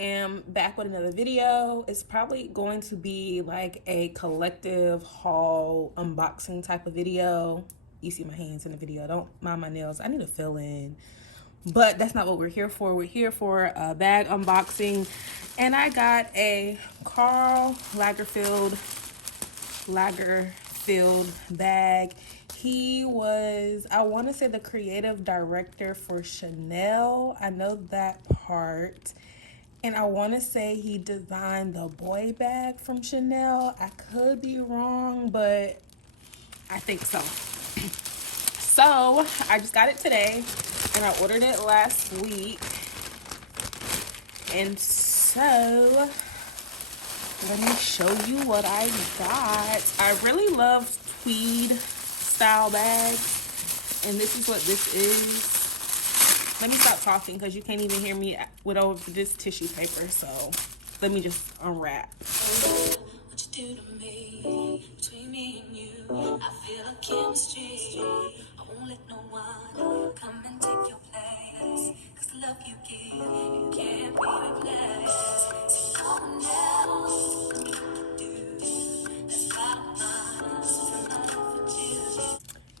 am back with another video. It's probably going to be like a collective haul unboxing type of video. You see my hands in the video. Don't mind my nails. I need to fill in. But that's not what we're here for. We're here for a bag unboxing. And I got a Karl Lagerfeld bag. He was, I want to say, the creative director for Chanel. I know that part. And I want to say he designed the boy bag from Chanel. I could be wrong, but I think so. So I just got it today, and I ordered it last week. And so let me show you what I got. I really love tweed style bags, and this is what this is. Let me stop talking because you can't even hear me with over this tissue paper. So let me just unwrap. What you do to me, between me and you, I feel a chemistry. I won't let no one come and take your place. Cause the love you give, it can't be replaced. So no one else can do. That's bottom line.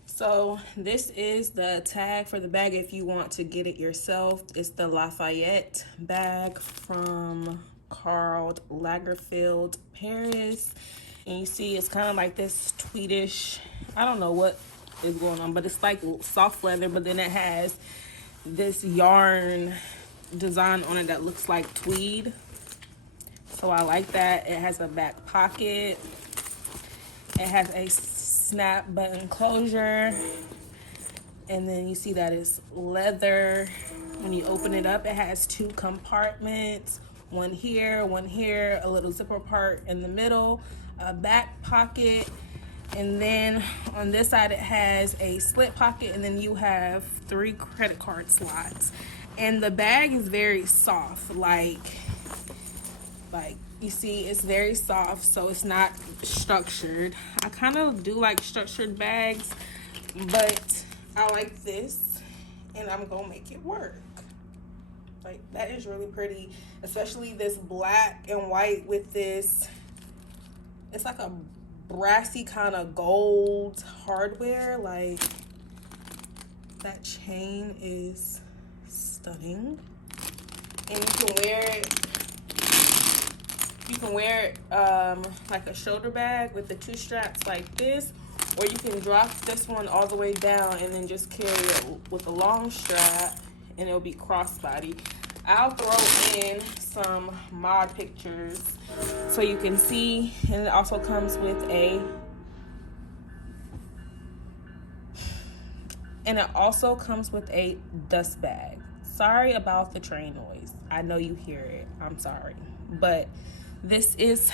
So this is the tag for the bag if you want to get it yourself. It's the Lafayette bag from Karl Lagerfeld Paris. And you see it's kind of like this tweedish, I don't know what is going on, but it's like soft leather, but then it has this yarn design on it that looks like tweed. So I like that. It has a back pocket. It has a snap button closure, and then you see that it's leather. When you open it up, it has two compartments, one here, a little zipper part in the middle, a back pocket, and then on this side it has a split pocket, and then you have 3 credit card slots. And the bag is very soft, like you see, it's very soft, so it's not structured. I kind of do like structured bags, but I like this, and I'm gonna make it work. Like, that is really pretty, especially this black and white with this, it's like a brassy kind of gold hardware. Like, that chain is stunning, and you can wear it. You can wear it like a shoulder bag with the 2 straps like this, or you can drop this one all the way down and then just carry it with a long strap, and it'll be crossbody. I'll throw in some mod pictures so you can see, and it also comes with a dust bag. Sorry about the train noise. I know you hear it. I'm sorry, but this is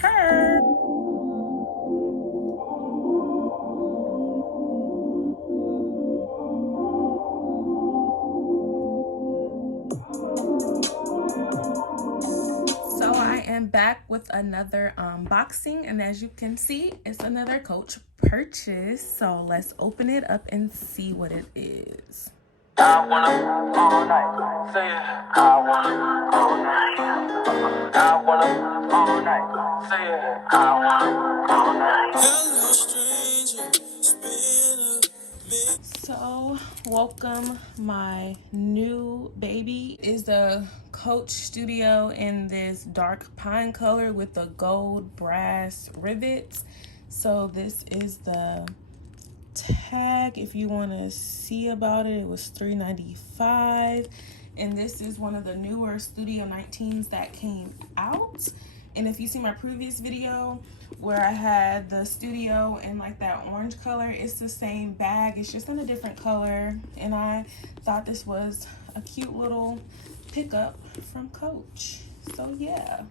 her. So I am back with another unboxing, and as you can see, it's another Coach purchase. So let's open it up and see what it is. I wanna all night, say it. I wanna all night. I wanna all night, say it. I wanna all night. Hello, stranger. So, welcome my new baby. Is the Coach Studio in this dark pine color with the gold brass rivets. So this is the tag. If you want to see about it, it was $3.95, and this is one of the newer Studio 19s that came out. And if you see my previous video where I had the Studio in like that orange color, it's the same bag, it's just in a different color, and I thought this was a cute little pickup from Coach. So yeah.